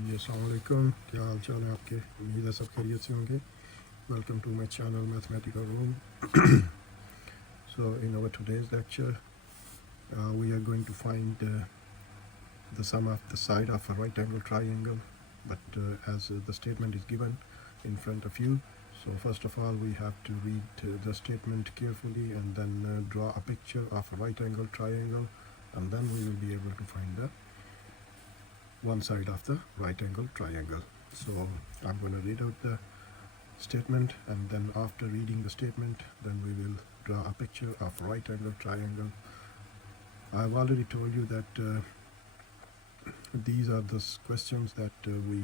जी अस्सलाम वालेकुम, क्या हाल चाल है आपके? उम्मीद है सब खैरियत से होंगे. Welcome to my channel mathematical room. So in our today's lecture we are going to find the sum of the side of a right angle triangle, but as the statement is given in front of you, so first of all we have to read the statement carefully and then draw a picture of a right angle triangle, and then we will be able to find the one side of the right angle triangle. So I'm going to read out the statement, and then after reading the statement, then we will draw a picture of right angle triangle. I've already told you that these are the questions that we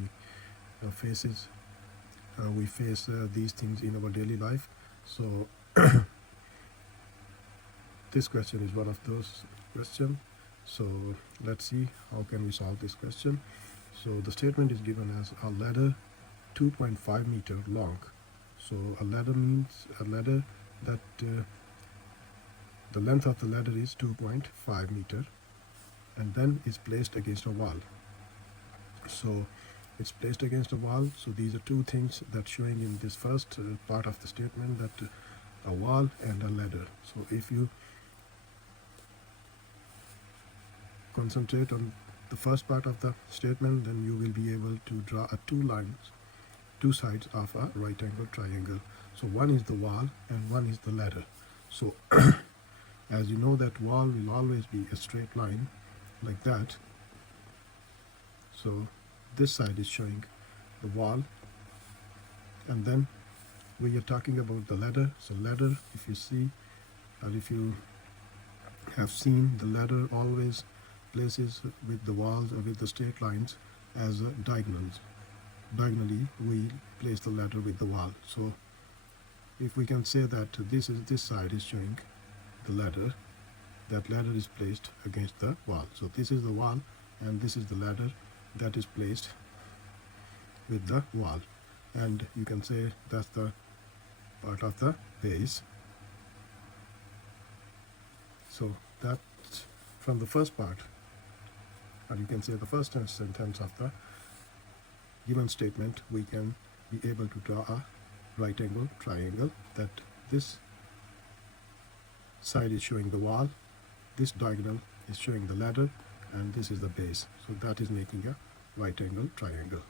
face these things in our daily life. So this question is one of those questions. So let's see how can we solve this question. So the statement is given as a ladder 2.5 meter long. So a ladder means a ladder that the length of the ladder is 2.5 meter and then is placed against a wall. So it's placed against a wall. So these are two things that showing in this first part of the statement, that a wall and a ladder. So if you concentrate on the first part of the statement, then you will be able to draw two sides of a right angle triangle. So one is the wall and one is the ladder. So as you know that wall will always be a straight line like that. So this side is showing the wall, and then we are talking about the ladder. So ladder, if you see, or if you have seen, the ladder always places with the walls or with the straight lines as diagonals. Diagonally we place the ladder with the wall. So if we can say that this side is showing the ladder, that ladder is placed against the wall. So this is the wall and this is the ladder that is placed with the wall, and you can say that's the part of the base. So that's from the first part, or you can say the first sentence of the given statement, we can be able to draw a right angle triangle, that this side is showing the wall, this diagonal is showing the ladder, and this is the base. So that is making a right angle triangle.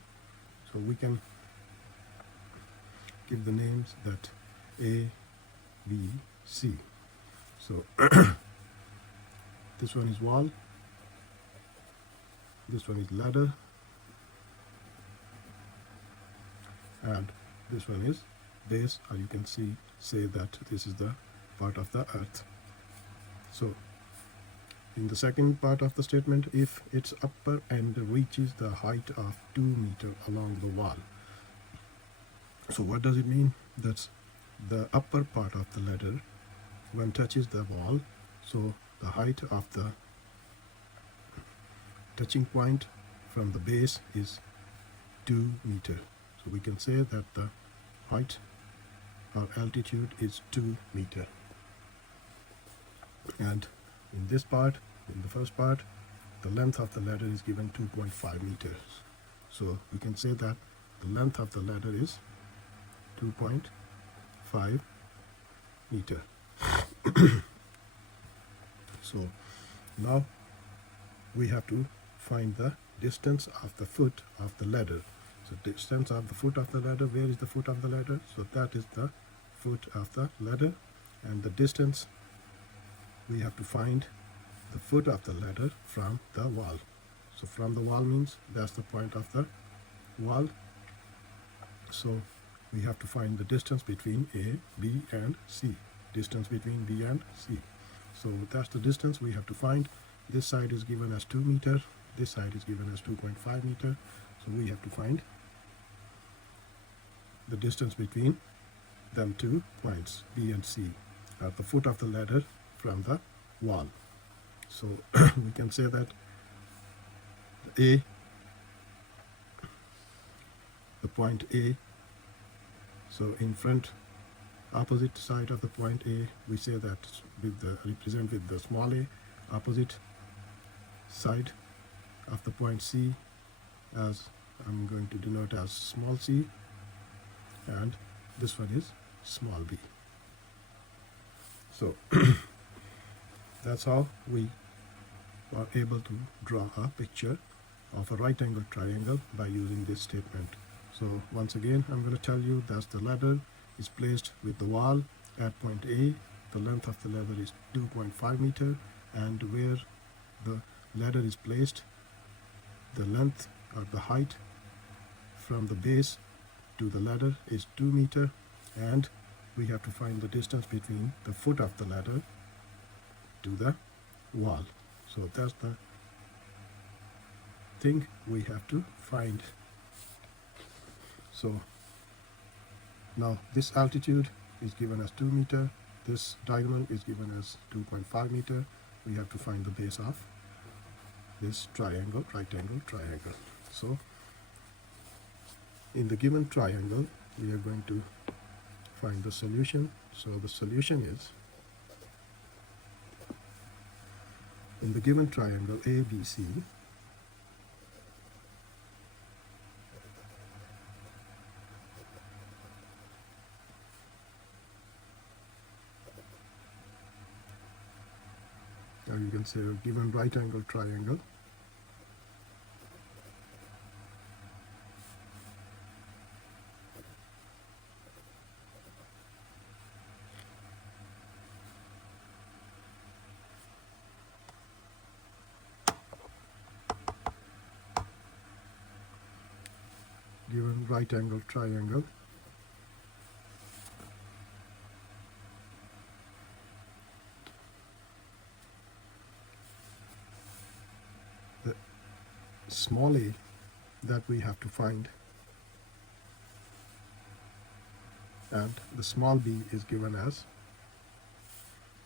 So we can give the names that A, B, C. So this one is wall, this one is ladder, and this one is base, or you can say that this is the part of the earth. So in the second part of the statement, if its upper end reaches the height of 2 meters along the wall. So what does it mean? That's the upper part of the ladder when touches the wall. So the height of the touching point from the base is 2 meters. So we can say that the height or altitude is 2 meters. And in this part, in the first part, the length of the ladder is given 2.5 meters. So we can say that the length of the ladder is 2.5 meter. So now we have to find the distance of the foot of the ladder. So distance of the foot of the ladder, where is the foot of the ladder? So that is the foot of the ladder, and the distance we have to find the foot of the ladder from the wall. So from the wall means that's the point of the wall. So we have to find the distance between A, B and C. Distance between B and C. So that's the distance we have to find. This side is given as 2 meters. This side is given as 2.5 meters. So we have to find the distance between them 2 points, B and C, at the foot of the ladder from the wall. So we can say that A, the point A, so in front, opposite side of the point A, we say that represent with the small a. Opposite side of the point C as I'm going to denote as small c, and this one is small b. So that's how we are able to draw a picture of a right angled triangle by using this statement. So once again, I'm going to tell you that the ladder is placed with the wall at point A. The length of the ladder is 2.5 meter, and where the ladder is placed, the length or the height from the base to the ladder is 2 meter, and we have to find the distance between the foot of the ladder to the wall. So that's the thing we have to find. So now this altitude is given as 2 meter, this diagonal is given as 2.5 meter. We have to find the base of this triangle, right angle triangle. So in the given triangle, we are going to find the solution. So the solution is, in the given triangle ABC, or you can say a given right angle triangle, given right angle triangle, the small a that we have to find, and the small b is given as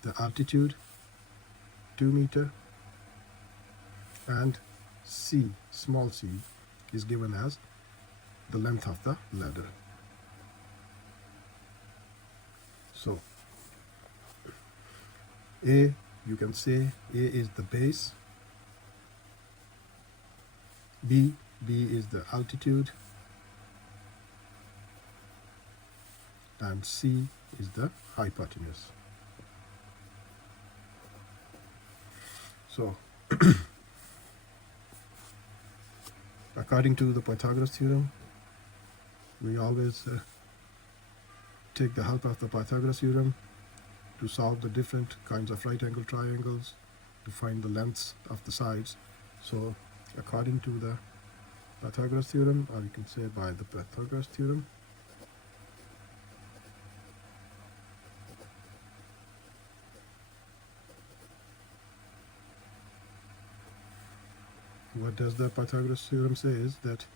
the altitude 2 meter, and c, small c, is given as the length of the ladder. So A, you can say A is the base, B is the altitude, and C is the hypotenuse. So according to the Pythagoras theorem, we always take the help of the Pythagoras theorem to solve the different kinds of right angle triangles, to find the lengths of the sides. So according to the Pythagoras theorem, or you can say by the Pythagoras theorem, what does the Pythagoras theorem say is that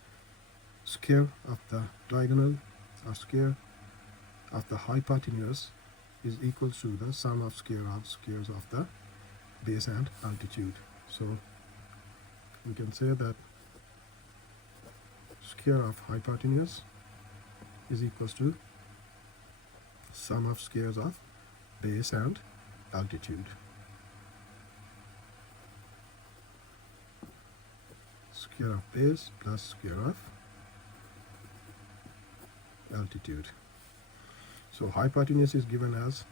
square of the diagonal or square of the hypotenuse is equal to the sum of squares of the base and altitude. So we can say that square of hypotenuse is equal to sum of squares of base and altitude. Square of base plus square of altitude. So hypotenuse is given as,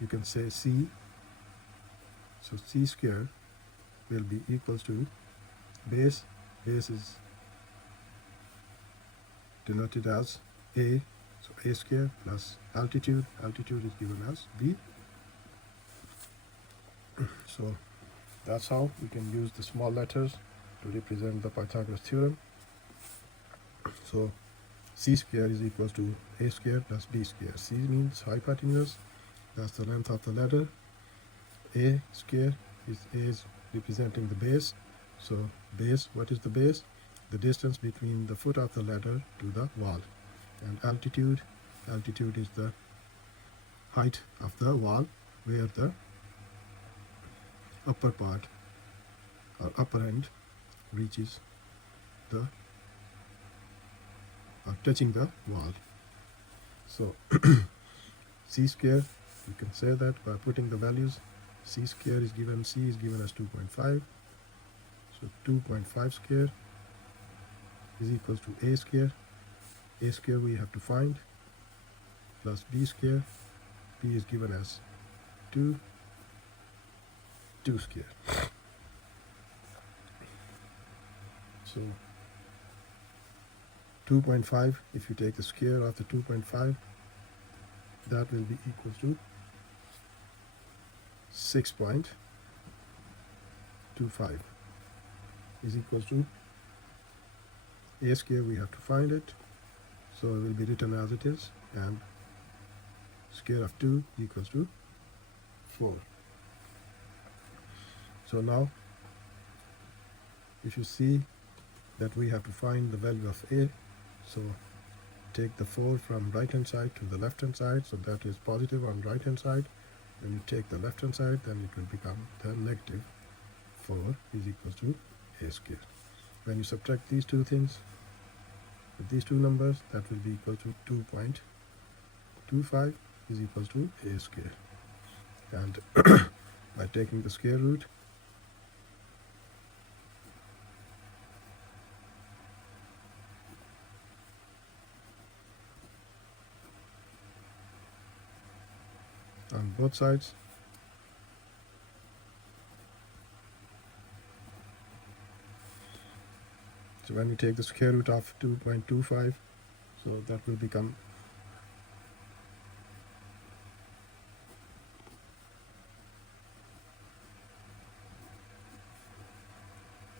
you can say c. So c square will be equal to base. Base is denoted as a. So a square plus altitude. Altitude is given as b. So that's how we can use the small letters to represent the Pythagoras theorem. So c square is equal to a square plus b square. C means hypotenuse, that's the length of the ladder. A square is representing the base. So base, what is the base? The distance between the foot of the ladder to the wall. And altitude is the height of the wall where the upper part or upper end reaches the touching the wall. So c square, you can say that by putting the values. C square is given, c is given as 2.5. So 2.5 square is equals to a square. A square we have to find, plus b square. B is given as 2 square. So 2.5, if you take the square of the 2.5, that will be equal to 6.25 is equals to a square. We have to find it, so it will be written as it is, and square of 2 equals to 4. So now if you see that we have to find the value of a, so take the 4 from right hand side to the left hand side, so that is positive on right hand side. When you take the left hand side, then it will become then negative 4 is equals to a square. When you subtract these two things with these two numbers, that will be equal to 2.25 is equals to a square. And by taking the square root, on both sides, so when you take the square root of 2.25, so that will become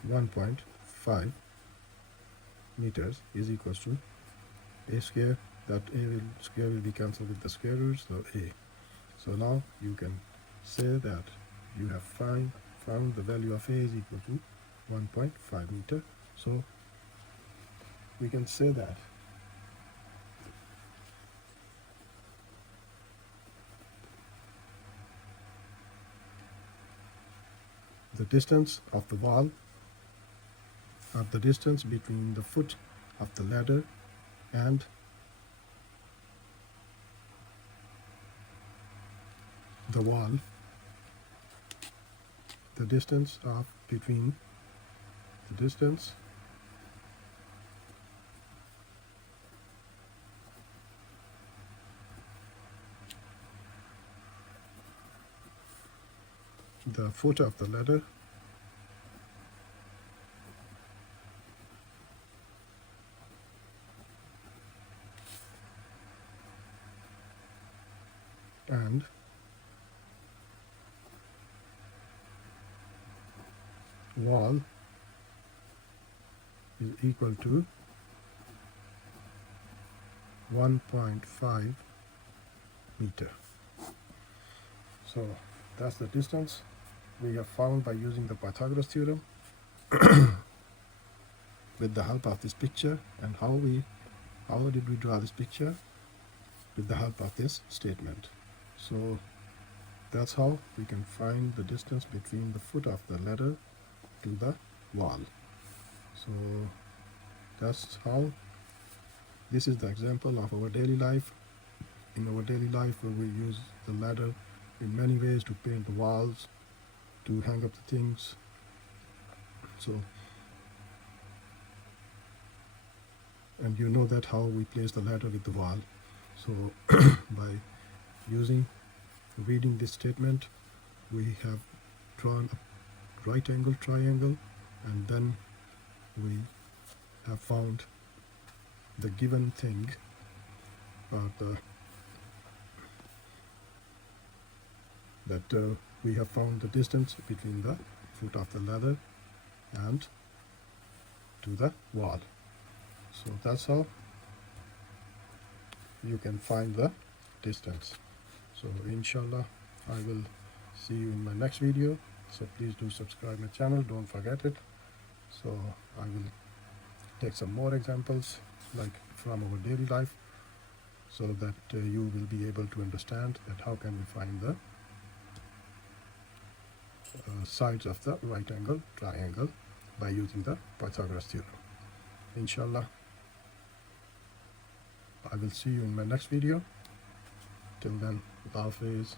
1.5 meters is equals to a square. That square will be cancelled with the square root, so a. So now you can say that you have found the value of a is equal to 1.5 meter. So we can say that the distance of the wall, or the distance between the foot of the ladder and the wall, the distance of between the distance the foot of the ladder and wall is equal to 1.5 meter. So that's the distance we have found by using the Pythagoras theorem with the help of this picture. And how did we draw this picture? With the help of this statement. So that's how we can find the distance between the foot of the ladder to the wall. So that's how, this is the example of our daily life. In our daily life, we use the ladder in many ways to paint the walls, to hang up the things. So, and you know that how we place the ladder with the wall. So by reading this statement, we have drawn a right angle triangle, and then we have found the given thing, or we have found the distance between the foot of the ladder and to the wall. So that's how you can find the distance. So inshallah, I will see you in my next video. So please do subscribe my channel, don't forget it. So I will take some more examples like from our daily life, so that you will be able to understand that how can we find the sides of the right angle triangle by using the Pythagoras theorem. Inshallah, I will see you in my next video. Till then, Allah Hafiz.